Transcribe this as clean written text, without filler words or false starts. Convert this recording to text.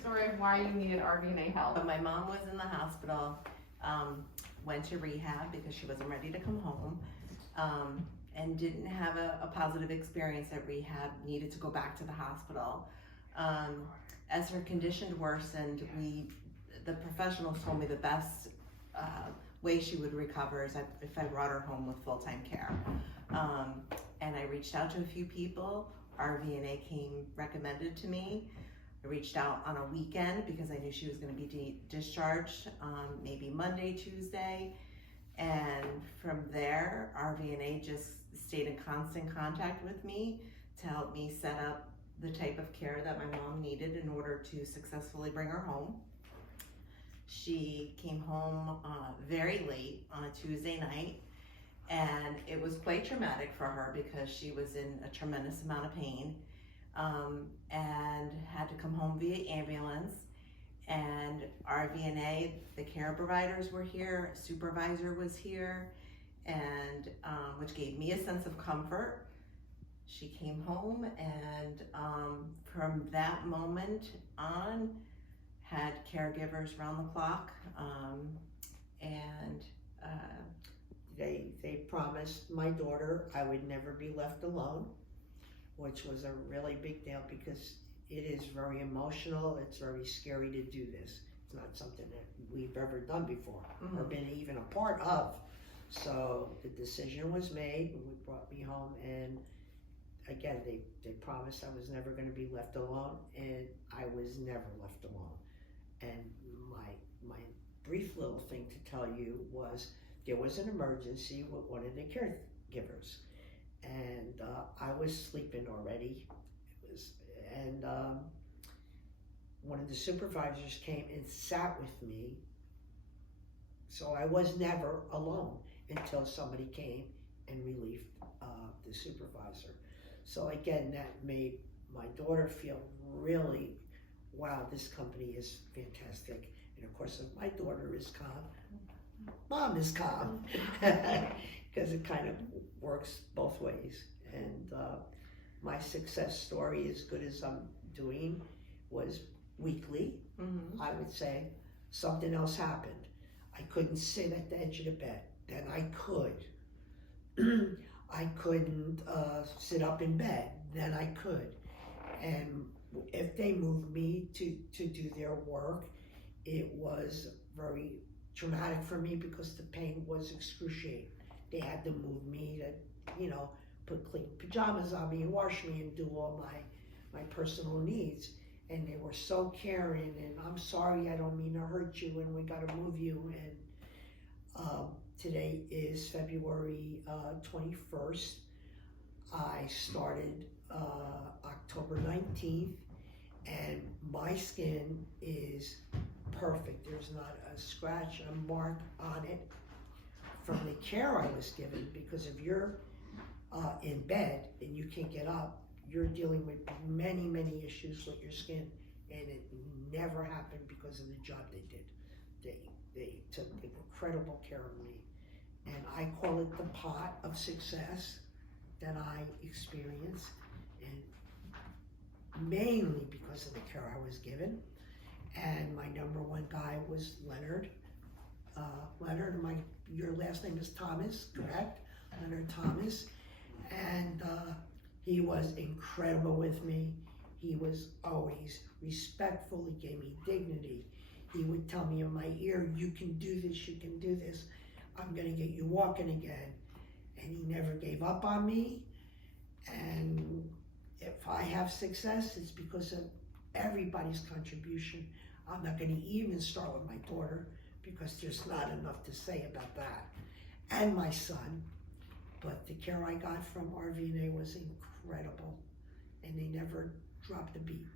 story of why you needed RV&A help. But my mom was in the hospital, went to rehab because she wasn't ready to come home, and didn't have a positive experience at rehab, needed to go back to the hospital. As her condition worsened, the professionals told me the best way she would recover is if I brought her home with full-time care. And I reached out to a few people. RV&A came recommended to me. I reached out on a weekend because I knew she was going to be discharged maybe Monday, Tuesday. And from there, RV&A just stayed in constant contact with me to help me set up the type of care that my mom needed in order to successfully bring her home. She came home very late on a Tuesday night, and it was quite traumatic for her because she was in a tremendous amount of pain, and had to come home via ambulance. And RV&A, the care providers were here, a supervisor was here, and which gave me a sense of comfort. She came home, and from that moment on, had caregivers round the clock, and they promised my daughter I would never be left alone, which was a really big deal because it is very emotional. It's very scary to do this. It's not something that we've ever done before or been even a part of. So the decision was made, and brought me home, and again, they promised I was never going to be left alone, and I was never left alone. And my brief little thing to tell you was there was an emergency with one of the caregivers, and I was sleeping already. One of the supervisors came and sat with me, so I was never alone until somebody came and relieved the supervisor. So again, that made my daughter feel really, wow, this company is fantastic. And of course, if my daughter is calm, mom is calm, because it kind of works both ways. And my success story, as good as I'm doing, was weekly. I would say something else happened. I couldn't sit at the edge of the bed. Then I could. I couldn't sit up in bed. Then I could. And if they moved me to do their work, it was very traumatic for me because the pain was excruciating. They had to move me to, put clean pajamas on me and wash me and do all my personal needs. And they were so caring, and I'm sorry, I don't mean to hurt you, and we gotta move you. And today is February 21st. I started October 19th, and my skin is perfect. There's not a scratch, a mark on it from the care I was given, because if you're in bed and you can't get up, you're dealing with many, many issues with your skin, and it never happened because of the job they did. They took incredible care of me, and I call it the pot of success that I experienced, and mainly because of the care I was given. And my number one guy was Leonard. Leonard, your last name is Thomas, correct? Leonard Thomas. And he was incredible with me. He was always respectful. He gave me dignity. He would tell me in my ear, you can do this, you can do this. I'm gonna get you walking again. And he never gave up on me. And if I have success, it's because of everybody's contribution. I'm not gonna even start with my daughter because there's not enough to say about that. And my son. But the care I got from RV&A was incredible, and they never dropped a beat.